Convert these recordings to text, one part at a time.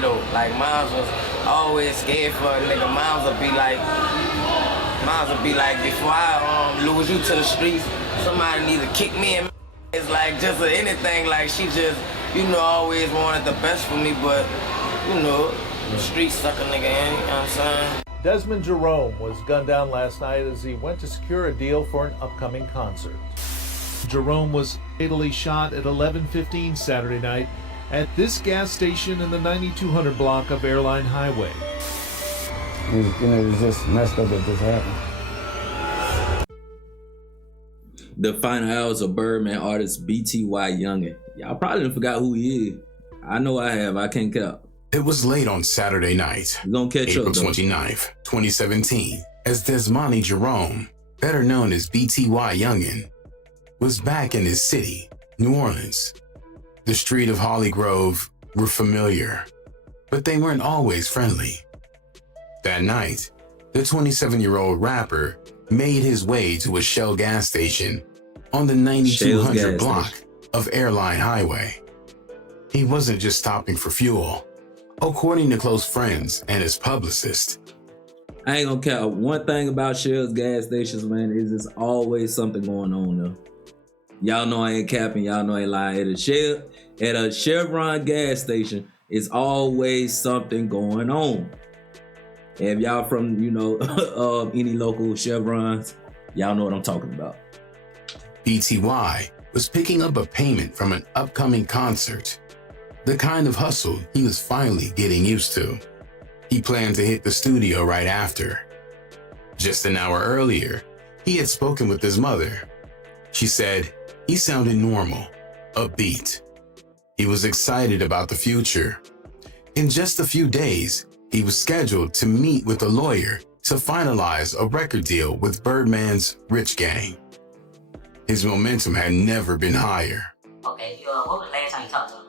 though. Like, moms was always scared for a nigga. Moms would be like, before I lose you to the streets, somebody need to kick me in. It's like just anything, like she just, always wanted the best for me, but, the streets suck a nigga in, you know what I'm saying? Desmond Jerome was gunned down last night as he went to secure a deal for an upcoming concert. Jerome was fatally shot at 11:15 Saturday night at this gas station in the 9200 block of Airline Highway. It was just messed up that this happened. The final hours of Birdman artist BTY Youngin. Y'all probably done forgot who he is. I know I have. I can't count. It was late on Saturday night, We're gonna catch April up, though. 29th, 2017, as Desmani Jerome, better known as BTY Youngin, was back in his city, New Orleans. The street of Holly Grove were familiar, but they weren't always friendly. That night, the 27-year-old rapper made his way to a Shell gas station on the 9200 block of Airline Highway. He wasn't just stopping for fuel. According to close friends and his publicist, I ain't gonna count. One thing about Shell's gas stations, man, is there's always something going on though. Y'all know I ain't capping, y'all know I ain't lying. At a Chevron gas station, it's always something going on. If y'all from, any local Chevrons, y'all know what I'm talking about. BTY was picking up a payment from an upcoming concert, the kind of hustle he was finally getting used to. He planned to hit the studio right after. Just an hour earlier, he had spoken with his mother. She said he sounded normal, upbeat. He was excited about the future. In just a few days, he was scheduled to meet with a lawyer to finalize a record deal with Birdman's Rich Gang. His momentum had never been higher. Okay, what was the last time you talked to him?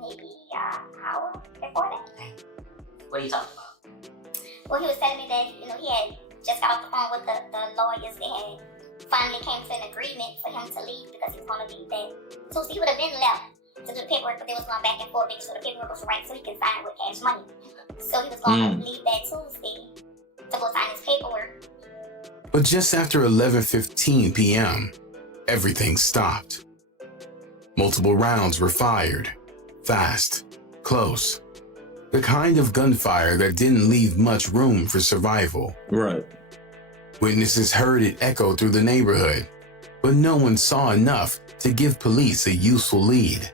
Maybe an hour before that. What are you talking about? Well, he was telling me that, he had just got off the phone with the lawyers and finally came to an agreement for him to leave because he was going to leave that Tuesday. He would have been left to do the paperwork, but they was going back and forth, making sure the paperwork was right so he can sign with cash money. So he was going to leave that Tuesday to go sign his paperwork. But just after 11:15 p.m., everything stopped. Multiple rounds were fired, fast, close. The kind of gunfire that didn't leave much room for survival. Right. Witnesses heard it echo through the neighborhood, but no one saw enough to give police a useful lead.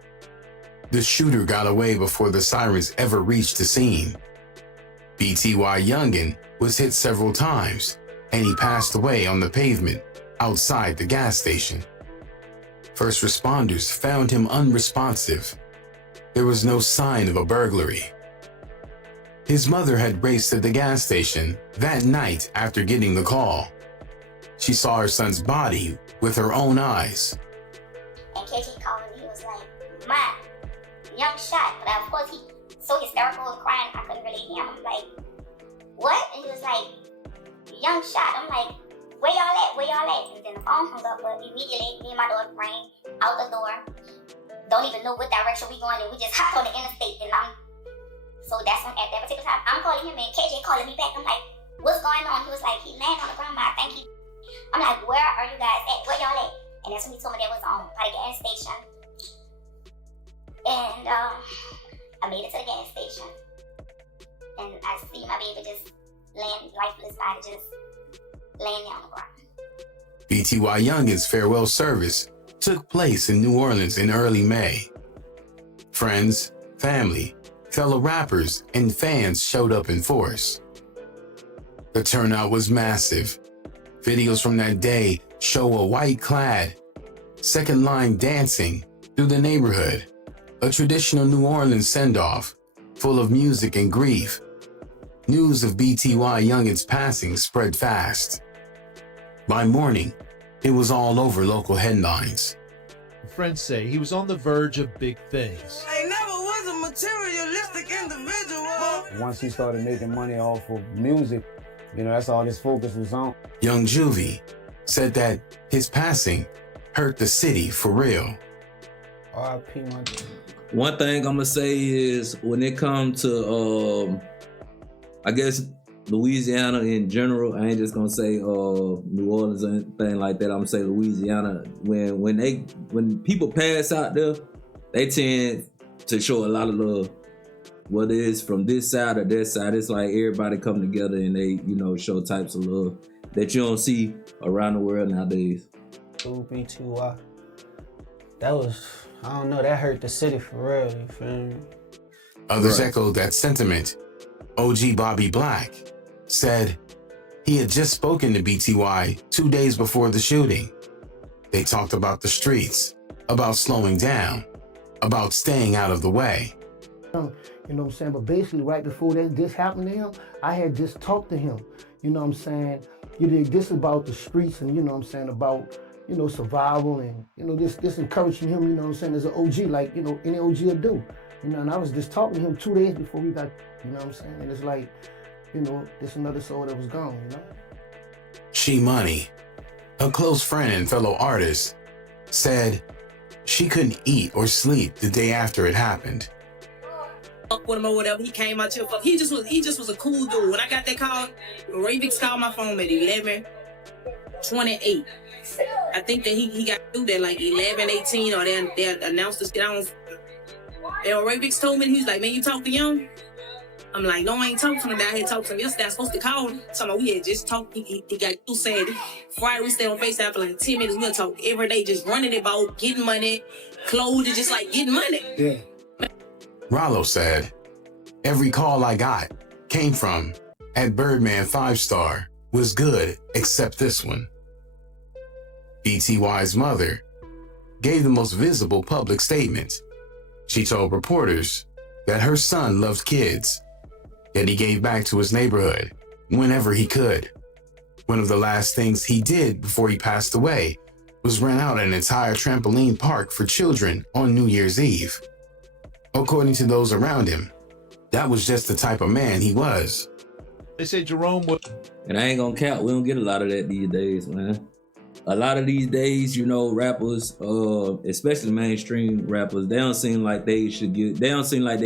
The shooter got away before the sirens ever reached the scene. BTY Youngin was hit several times, and he passed away on the pavement outside the gas station. First responders found him unresponsive. There was no sign of a burglary. His mother had raced to the gas station that night after getting the call. She saw her son's body with her own eyes. And KG called me, he was like, "Ma, young shot." But of course, he so hysterical and crying, I couldn't really hear him. I'm like, "What?" And he was like, "Young shot." I'm like, "Where y'all at? Where y'all at?" And then the phone hung up, but immediately me and my daughter ran out the door. Don't even know what direction we going, and we just hopped on the interstate. And so that's when at that particular time, I'm calling him and KJ calling me back. I'm like, "What's going on?" He was like, "He landed on the ground, Ma. I think he." I'm like, "Where are you guys at? Where y'all at?" And that's when he told me that was by the gas station. And I made it to the gas station, and I see my baby just laying lifeless body, just laying there on the ground. BTY Youngin's farewell service took place in New Orleans in early May. Friends, family, fellow rappers, and fans showed up in force. The turnout was massive. Videos from that day show a white-clad, second line dancing through the neighborhood, a traditional New Orleans send-off full of music and grief. News of BTY Youngin's passing spread fast. By morning, it was all over local headlines. Friends say he was on the verge of big things. I never was a materialistic individual. Once he started making money off of music, that's all his focus was on. Young Juvie said that his passing hurt the city for real. R.I.P. my One thing I'm gonna say is when it comes to I guess Louisiana in general, I ain't just gonna say New Orleans or anything like that. I'm gonna say Louisiana. When people pass out there, they tend to show a lot of love. Whether it's from this side or that side, it's like everybody come together and they, show types of love that you don't see around the world nowadays. BTY. That was, I don't know, that hurt the city for real, you feel me? Others echoed that sentiment. OG Bobby Black said he had just spoken to BTY 2 days before the shooting. They talked about the streets, about slowing down, about staying out of the way. You know what I'm saying? But basically, right before this happened to him, I had just talked to him. You know what I'm saying? This about the streets and, you know what I'm saying, about, survival and, this encouraging him, you know what I'm saying, as an OG, like, any OG would do. And I was just talking to him 2 days before we got, you know what I'm saying? And it's like, this another soul that was gone, She Money, a close friend and fellow artist, said she couldn't eat or sleep the day after it happened. With him or whatever, he came out here. He just was a cool dude. When I got that call, Ray Vicks called my phone at 11:28. I think that he got through there like 11:18, or they announced the shit. And Ray Vicks told me, he was like, "Man, you talk to Young?" I'm like, "No, I ain't talking to him. I had talked to him yesterday. I was supposed to call him." So we had just talked. He got through saying Friday we stayed on FaceTime for like 10 minutes. We'll talk every day, just running it about getting money, clothes, just like getting money. Yeah. Rollo said, "Every call I got came from at Birdman 5-star was good except this one." BTY's mother gave the most visible public statement. She told reporters that her son loved kids, that he gave back to his neighborhood whenever he could. One of the last things he did before he passed away was rent out an entire trampoline park for children on New Year's Eve. According to those around him, that was just the type of man he was. They say Jerome was... And I ain't gonna count, we don't get a lot of that these days, man. A lot of these days, rappers, especially mainstream rappers, they don't seem like they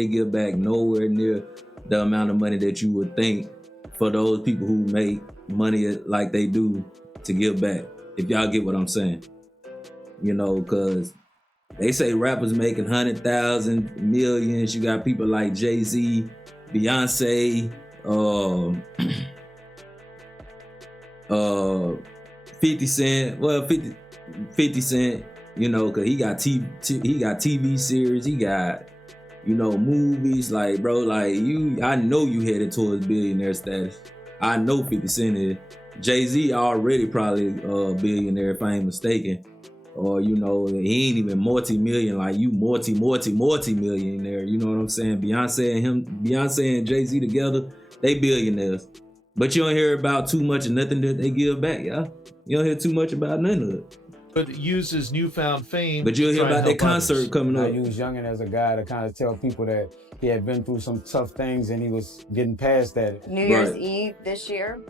give back nowhere near the amount of money that you would think for those people who make money like they do to give back. If y'all get what I'm saying. Because they say rappers making 100,000, millions. You got people like Jay-Z, Beyonce, 50 Cent. Well, 50 Cent, because he got TV series, he got, movies. Like, bro, like I know you headed towards billionaire status. I know 50 Cent is. Jay-Z already probably a billionaire if I ain't mistaken. Or, he ain't even multi-million, like you multi-millionaire. You know what I'm saying? Beyonce and Jay-Z together, they billionaires. But you don't hear about too much of nothing that they give back, y'all. You don't hear too much about none of it. But use his newfound fame. But you'll hear about that concert coming up. I use Youngin as a guy to kind of tell people that he had been through some tough things and he was getting past that. New Year's Eve this year,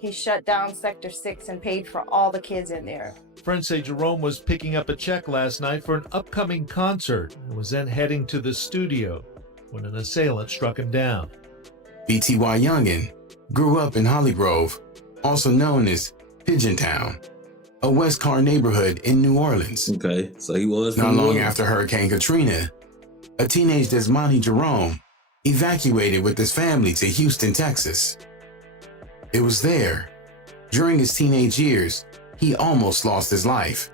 he shut down Sector 6 and paid for all the kids in there. Friends say Jerome was picking up a check last night for an upcoming concert and was then heading to the studio when an assailant struck him down. BTY Youngin grew up in Hollygrove, also known as Pigeon Town, a West Car neighborhood in New Orleans. Okay, so he was not long after Hurricane Katrina. A teenage Desmonte Jerome evacuated with his family to Houston, Texas. It was there, during his teenage years, he almost lost his life.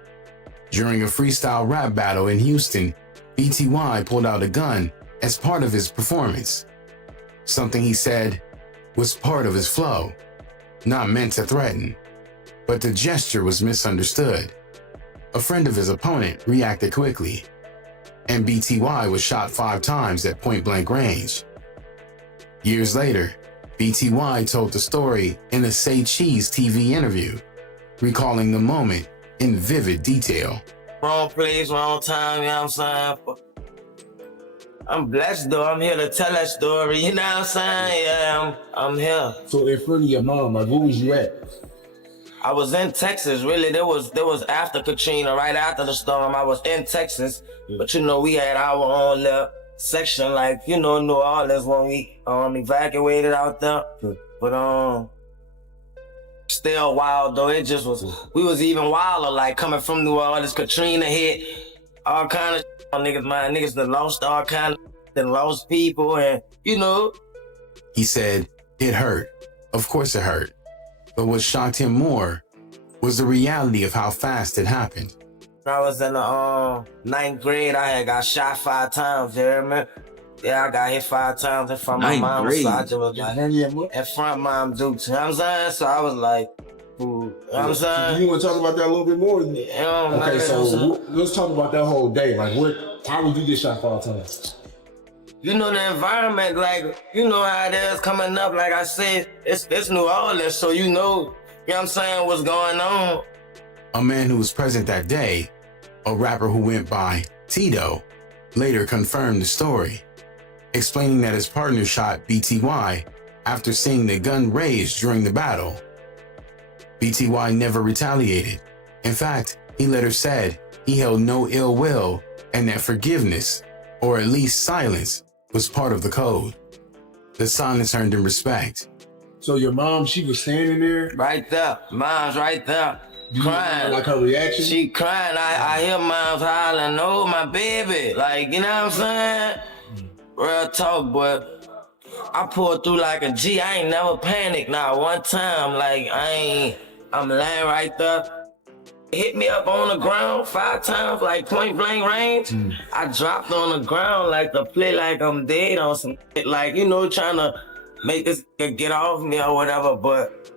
During a freestyle rap battle in Houston, BTY pulled out a gun as part of his performance. Something he said was part of his flow, not meant to threaten, but the gesture was misunderstood. A friend of his opponent reacted quickly, and BTY was shot 5 times at point-blank range. Years later, BTY told the story in a Say Cheese TV interview, recalling the moment in vivid detail. Wrong place, wrong time, you know what I'm saying? I'm blessed though, I'm here to tell that story, you know what I'm saying? Yeah, I'm here. So in front of your mom, like, where was you at? I was in Texas, really. There was after Katrina, right after the storm. I was in Texas, but you know, we had our own little section, like, you know, New Orleans when we evacuated out there. But still wild though. It just was, we was even wilder, like coming from New Orleans. Katrina hit, all kind of niggas, man. Niggas that lost all kind of, that lost people, and you know. He said it hurt. Of course it hurt. But what shocked him more was the reality of how fast it happened. When I was in the 9th grade, I had got shot 5 times, you hear me? Yeah, I got hit 5 times in front of my mom. So I just was like, in front of mom Dukes, you know what I'm saying? So I was like, ooh, you know what I'm saying? You want to talk about that a little bit more? Okay, so let's talk about that whole day. Like, how would you get shot 5 times? You know, the environment, like, you know how it is coming up. Like I said, it's New Orleans, so you know what I'm saying, what's going on. A man who was present that day, a rapper who went by Tito, later confirmed the story, explaining that his partner shot BTY after seeing the gun raised during the battle. BTY never retaliated. In fact, he later said he held no ill will and that forgiveness, or at least silence, was part of the code. The silence earned him respect. So your mom, she was standing there? Right there. Mom's right there. Crying. Like her reaction? She crying. I hear mom's hollering, oh, my baby. Like, you know what I'm saying? Real talk, but I pulled through like a G. I ain't never panicked now one time. Like, I'm laying right there. Hit me up on the ground 5 times, like point blank range. I dropped on the ground like to play like I'm dead on some shit. Like, you know, trying to make this get off me or whatever. But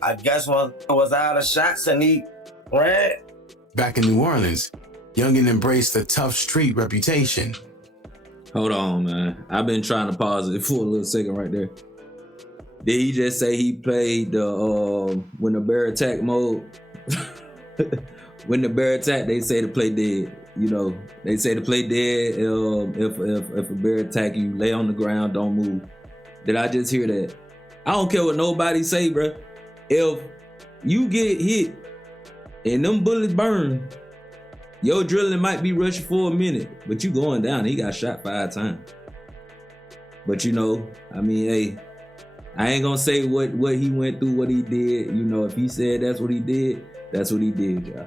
I guess when I was out of shots and he ran. Back in New Orleans, Youngin embraced a tough street reputation. Hold on, man. I've been trying to pause it for a little second right there. Did he just say he played the when the bear attack mode? When the bear attack, they say to play dead. You know, they say to play dead. If a bear attack you, lay on the ground, don't move. Did I just hear that? I don't care what nobody say, bro. If you get hit and them bullets burn, your drilling might be rushing for a minute, but you going down. He got shot 5 times. But you know, I mean, hey, I ain't gonna say what he went through, what he did. You know, if he said that's what he did, that's what he did, y'all.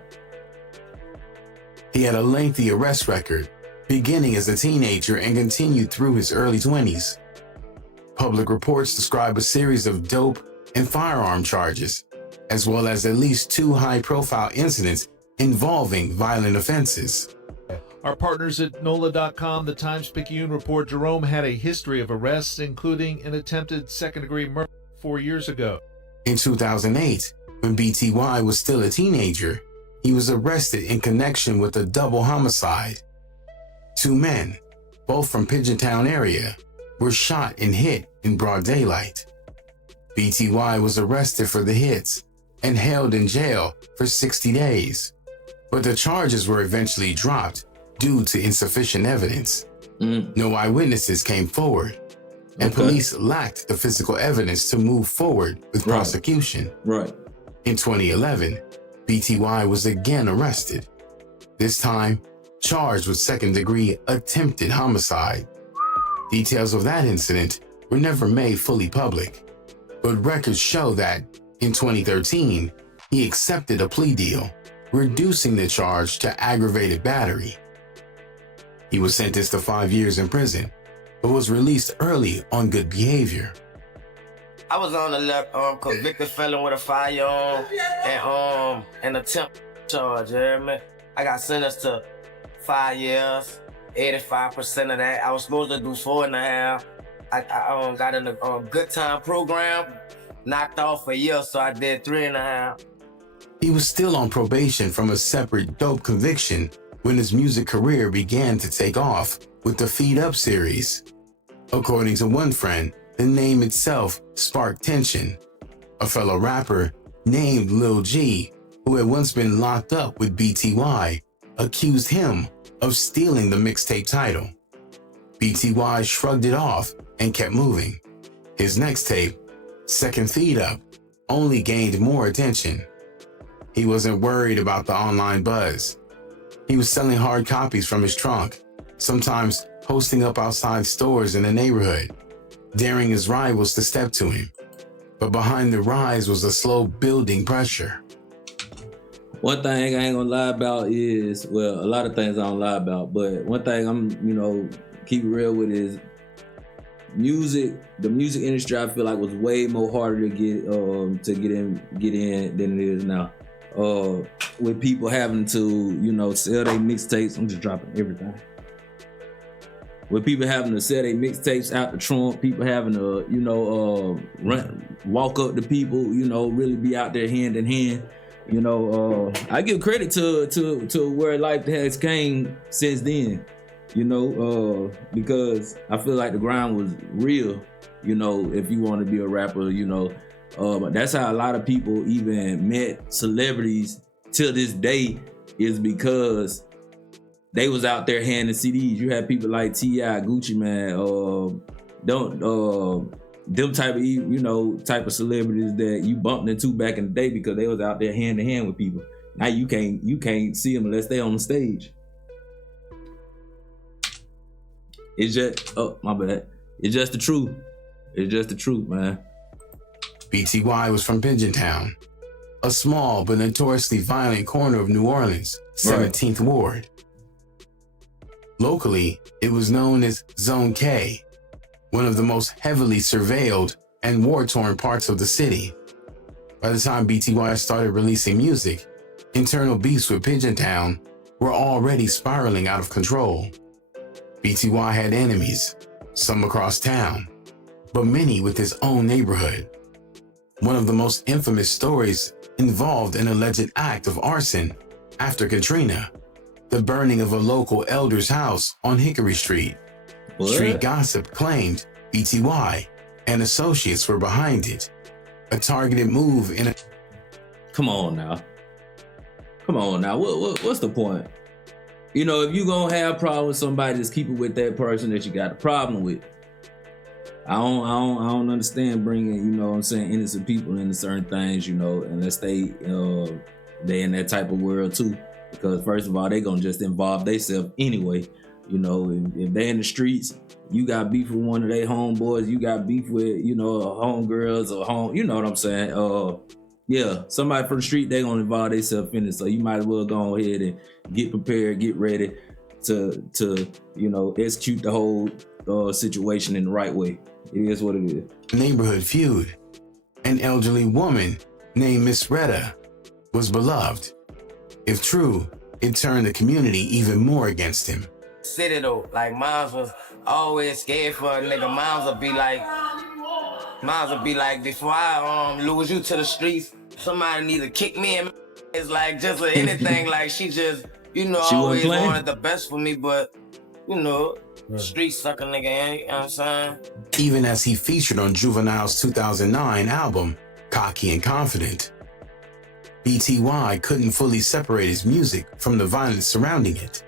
He had a lengthy arrest record, beginning as a teenager and continued through his early 20s. Public reports describe a series of dope and firearm charges, as well as at least 2 high-profile incidents involving violent offenses. Our partners at NOLA.com, the Times-Picayune report Jerome had a history of arrests, including an attempted second-degree murder 4 years ago. In 2008, when BTY was still a teenager, he was arrested in connection with a double homicide. 2 men, both from Pigeontown area, were shot and hit in broad daylight. BTY was arrested for the hits and held in jail for 60 days, but the charges were eventually dropped due to insufficient evidence. No eyewitnesses came forward, and police lacked the physical evidence to move forward with prosecution. In 2011, BTY was again arrested, this time charged with second-degree attempted homicide. Details of that incident were never made fully public, but records show that in 2013, he accepted a plea deal, reducing the charge to aggravated battery. He was sentenced to 5 years in prison, but was released early on good behavior. I was on the convicted felon with a firearm and an attempt charge, you hear me? I got sentenced to 5 years, 85% of that. I was supposed to do 4.5. I got in a good time program, knocked off a year, so I did 3.5. He was still on probation from a separate dope conviction when his music career began to take off with the Feed Up series. According to one friend, the name itself sparked tension. A fellow rapper named Lil G, who had once been locked up with BTY, accused him of stealing the mixtape title. BTY shrugged it off and kept moving. His next tape, Second Feed Up, only gained more attention. He wasn't worried about the online buzz. He was selling hard copies from his trunk, sometimes posting up outside stores in the neighborhood, daring his rivals to step to him. But behind the rise was a slow building pressure. One thing I ain't gonna lie about is, well, a lot of things I don't lie about, but one thing I'm, keep it real with is music. The music industry, I feel like, was way more harder to get in than it is now. With people having to, sell their mixtapes. I'm just dropping everything. With people having to sell their mixtapes out the trunk, people having to, walk up to people, really be out there hand in hand. I give credit to where life has came since then, because I feel like the grind was real, if you want to be a rapper, but that's how a lot of people even met celebrities till this day, is because they was out there handing CDs. You had people like T.I., Gucci Man, them type of celebrities that you bumped into back in the day because they was out there hand to hand with people. Now you can't see them unless they on the stage. It's just, my bad. It's just the truth. It's just the truth, man. BTY was from Pigeontown, a small but notoriously violent corner of New Orleans, 17th Ward. Locally, it was known as Zone K, one of the most heavily surveilled and war-torn parts of the city. By the time BTY started releasing music, internal beefs with Pigeontown were already spiraling out of control. BTY had enemies, some across town, but many with his own neighborhood. One of the most infamous stories involved an alleged act of arson after Katrina, the burning of a local elder's house on Hickory Street. What? Street gossip claimed BTY and associates were behind it. A targeted move in a... Come on now. What's the point? If you gonna have a problem with somebody, just keep it with that person that you got a problem with. I don't understand bringing, innocent people into certain things, unless they in that type of world too. Because first of all, they gonna just involve themselves anyway. If they in the streets, you got beef with one of their homeboys, you got beef with, homegirls or home, you know what I'm saying? Somebody from the street, they gonna involve themselves in it. So you might as well go ahead and get prepared, get ready to execute the whole situation in the right way. It is what it is. Neighborhood feud. An elderly woman named Miss Retta was beloved. If true, it turned the community even more against him. City though, like moms was always scared for a nigga. Moms would be like, before I lose you to the streets, somebody need to kick me in. It's like just anything, like she just, always wanted the best for me, but street sucker nigga, you know what I'm saying? Even as he featured on Juvenile's 2009 album, Cocky and Confident, BTY couldn't fully separate his music from the violence surrounding it.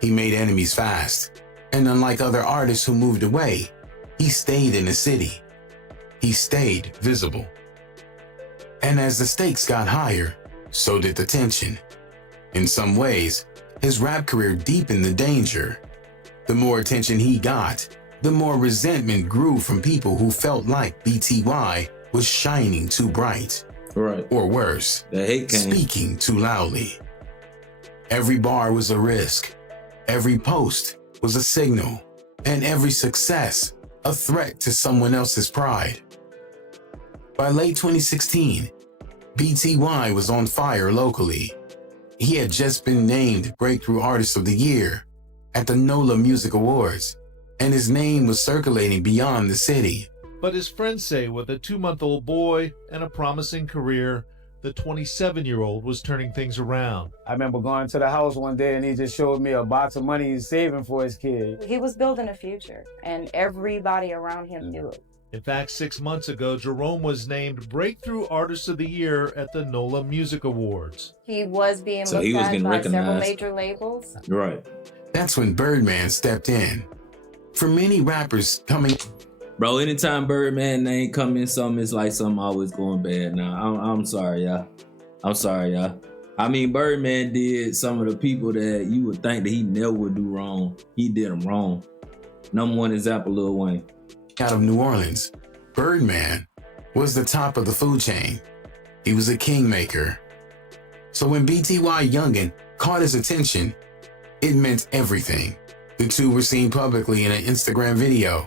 He made enemies fast, and unlike other artists who moved away, he stayed in the city. He stayed visible. And as the stakes got higher, so did the tension. In some ways, his rap career deepened the danger. The more attention he got, the more resentment grew from people who felt like BTY was shining too bright. Right. Or worse, the hate came. Speaking too loudly. Every bar was a risk. Every post was a signal. And every success, a threat to someone else's pride. By late 2016, BTY was on fire locally. He had just been named Breakthrough Artist of the Year at the NOLA Music Awards, and his name was circulating beyond the city. But his friends say with a 2-month-old boy and a promising career, the 27-year-old was turning things around. I remember going to the house one day and he just showed me a box of money he's saving for his kid. He was building a future, and everybody around him knew it. In fact, 6 months ago, Jerome was named Breakthrough Artist of the Year at the NOLA Music Awards. He was being looked at by several major labels. Right. That's when Birdman stepped in. For many rappers coming... Bro, anytime Birdman name come in something, it's like something always going bad now. I'm sorry, y'all. I'm sorry, y'all. I mean, Birdman did some of the people that you would think that he never would do wrong. He did them wrong. Number one example, Lil Wayne. Out of New Orleans, Birdman was the top of the food chain. He was a kingmaker. So when BTY Youngin caught his attention, it meant everything. The two were seen publicly in an Instagram video,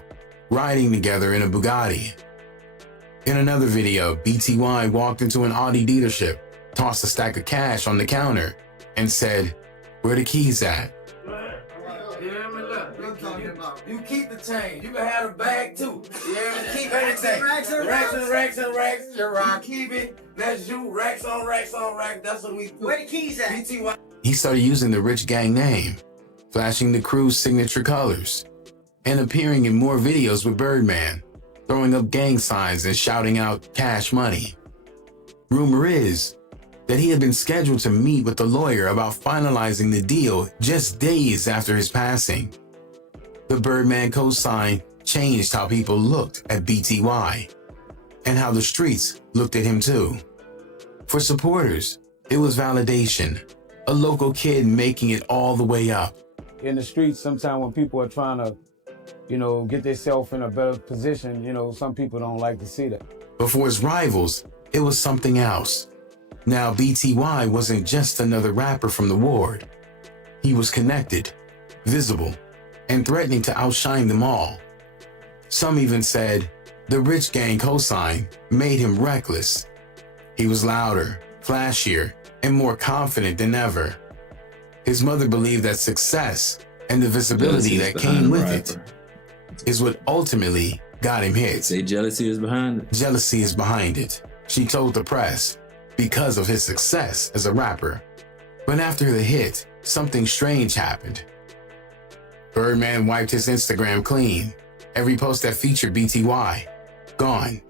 riding together in a Bugatti. In another video, BTY walked into an Audi dealership, tossed a stack of cash on the counter, and said, "Where the keys at?" You keep the change. You can have the bag too. You hear me? Keep anything. Racks and racks. You're right. Keep it. That's you. Racks on racks on racks. That's what we do. Where the keys at? BTY. He started using the Rich Gang name, flashing the crew's signature colors, and appearing in more videos with Birdman, throwing up gang signs and shouting out cash money. Rumor is that he had been scheduled to meet with the lawyer about finalizing the deal just days after his passing. The Birdman cosign changed how people looked at BTY and how the streets looked at him too. For supporters, it was validation, a local kid making it all the way up. In the streets, sometimes when people are trying to, get themselves in a better position, some people don't like to see that. But for his rivals, it was something else. Now BTY wasn't just another rapper from the ward. He was connected, visible, and threatening to outshine them all. Some even said the Rich Gang cosign made him reckless. He was louder, flashier, and more confident than ever. His mother believed that success and the visibility that came with it is what ultimately got him hit. Say jealousy is behind it. Jealousy is behind it, she told the press, because of his success as a rapper. But after the hit, something strange happened. Birdman wiped his Instagram clean. Every post that featured BTY, gone.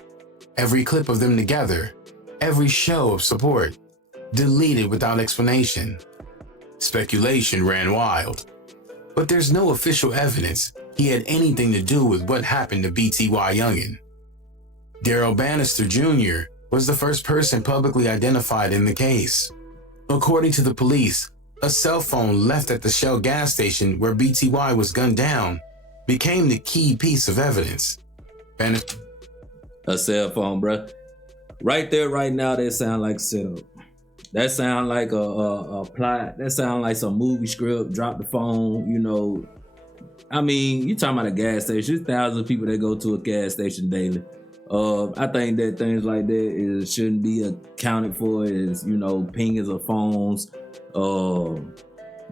Every clip of them together, every show of support, deleted without explanation. Speculation ran wild. But there's no official evidence he had anything to do with what happened to BTY Youngin. Daryl Bannister Jr. was the first person publicly identified in the case. According to the police, a cell phone left at the Shell gas station where BTY was gunned down became the key piece of evidence. A cell phone, bruh. Right there, right now, that sound like a setup. That sound like a plot. That sound like some movie script. Drop the phone, I mean, you talking about a gas station. There's thousands of people that go to a gas station daily. I think that things like that shouldn't be accounted for as, pingers of phones,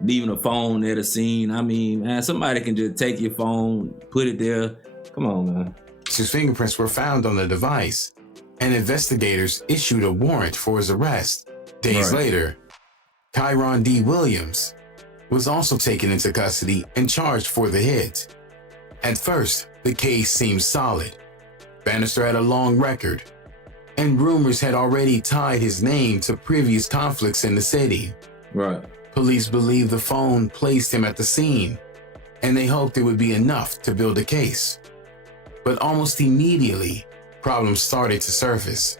leaving a phone at a scene. I mean, man, somebody can just take your phone, put it there. Come on, man. His fingerprints were found on the device, and investigators issued a warrant for his arrest. Days later, Kyron D. Williams was also taken into custody and charged for the hit. At first, the case seemed solid. Bannister had a long record, and rumors had already tied his name to previous conflicts in the city. Right. Police believed the phone placed him at the scene, and they hoped it would be enough to build a case. But almost immediately, problems started to surface.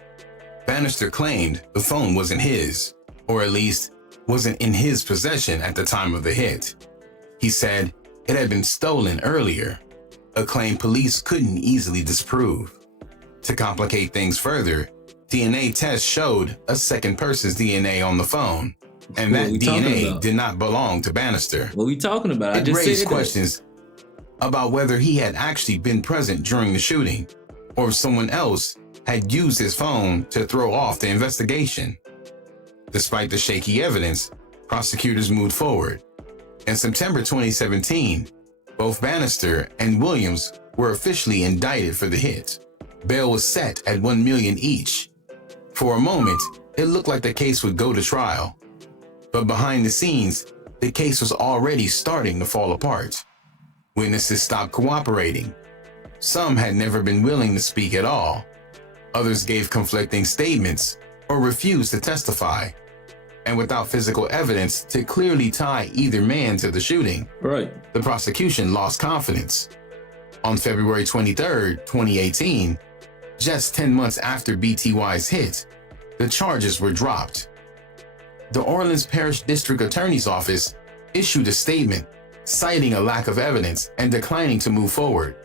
Bannister claimed the phone wasn't his, or at least wasn't in his possession at the time of the hit. He said it had been stolen earlier, a claim police couldn't easily disprove. To complicate things further, DNA tests showed a second person's DNA on the phone, and that DNA did not belong to Bannister. What are we talking about? It raised questions about whether he had actually been present during the shooting, or if someone else had used his phone to throw off the investigation. Despite the shaky evidence, prosecutors moved forward. In September 2017, both Bannister and Williams were officially indicted for the hit. Bail was set at $1 million each. For a moment, it looked like the case would go to trial. But behind the scenes, the case was already starting to fall apart. Witnesses stopped cooperating. Some had never been willing to speak at all. Others gave conflicting statements or refused to testify. And without physical evidence to clearly tie either man to the shooting, the prosecution lost confidence. On February 23, 2018, just 10 months after BTY's hit, the charges were dropped. The Orleans Parish District Attorney's Office issued a statement citing a lack of evidence and declining to move forward.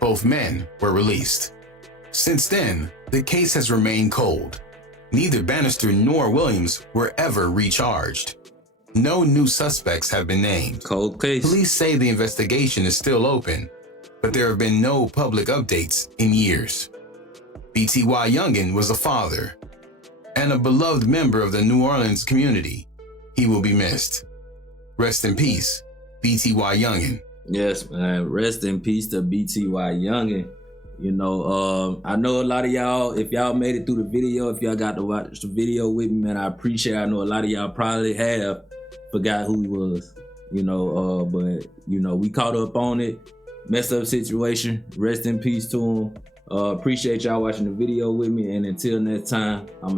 Both men were released. Since then, the case has remained cold. Neither Bannister nor Williams were ever recharged. No new suspects have been named. Cold case. Police say the investigation is still open, but there have been no public updates in years. BTY Youngin was a father and a beloved member of the New Orleans community. He will be missed. Rest in peace, BTY Youngin. Yes, man. Rest in peace to BTY Youngin. You know, I know a lot of y'all, if y'all made it through the video, if y'all got to watch the video with me, man, I appreciate it. I know a lot of y'all probably have forgot who he was, you know, but, you know, we caught up on it. Messed up situation. Rest in peace to him. Appreciate y'all watching the video with me. And until next time, I'm out.